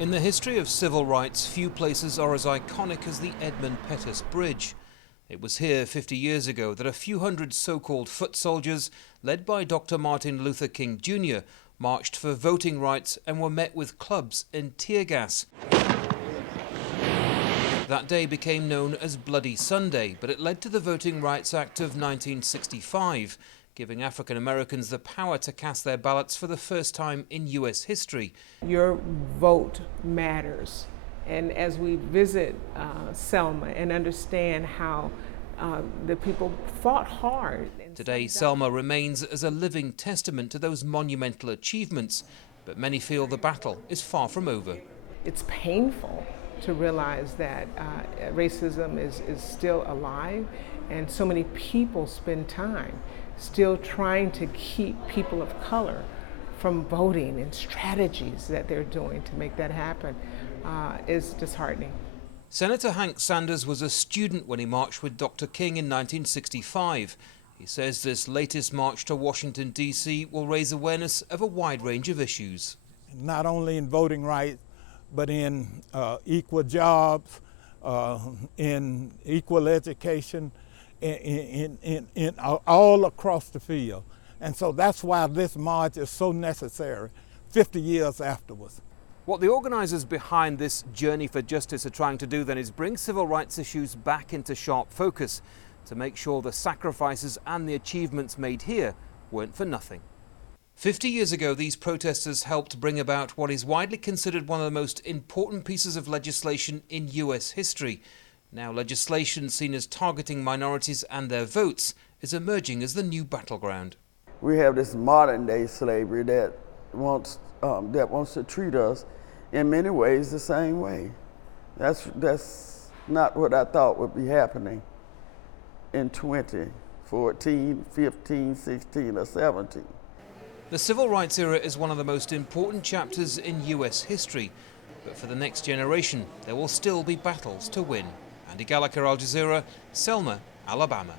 In the history of civil rights, few places are as iconic as the Edmund Pettus Bridge. It was here 50 years ago that a few hundred so-called foot soldiers, led by Dr. Martin Luther King Jr., marched for voting rights and were met with clubs and tear gas. That day became known as Bloody Sunday, but it led to the Voting Rights Act of 1965, giving African Americans the power to cast their ballots for the first time in U.S. history. Your vote matters. And as we visit Selma and understand how the people fought hard. Today, Selma remains as a living testament to those monumental achievements, but many feel the battle is far from over. It's painful to realize that racism is still alive, and so many people spend time still trying to keep people of color from voting, and strategies that they're doing to make that happen is disheartening. Senator Hank Sanders was a student when he marched with Dr. King in 1965. He says this latest march to Washington, D.C. will raise awareness of a wide range of issues. Not only in voting rights, but in equal jobs, in equal education, in all across the field. And so that's why this march is so necessary 50 years afterwards. What the organisers behind this journey for justice are trying to do then is bring civil rights issues back into sharp focus to make sure the sacrifices and the achievements made here weren't for nothing. 50 years ago, these protesters helped bring about what is widely considered one of the most important pieces of legislation in US history. Now legislation seen as targeting minorities and their votes is emerging as the new battleground. We have this modern day slavery that wants to treat us in many ways the same way. That's not what I thought would be happening in 2014, 15, 16, or 17. The civil rights era is one of the most important chapters in US history, but for the next generation there will still be battles to win. Andy Gallagher, Al Jazeera, Selma, Alabama.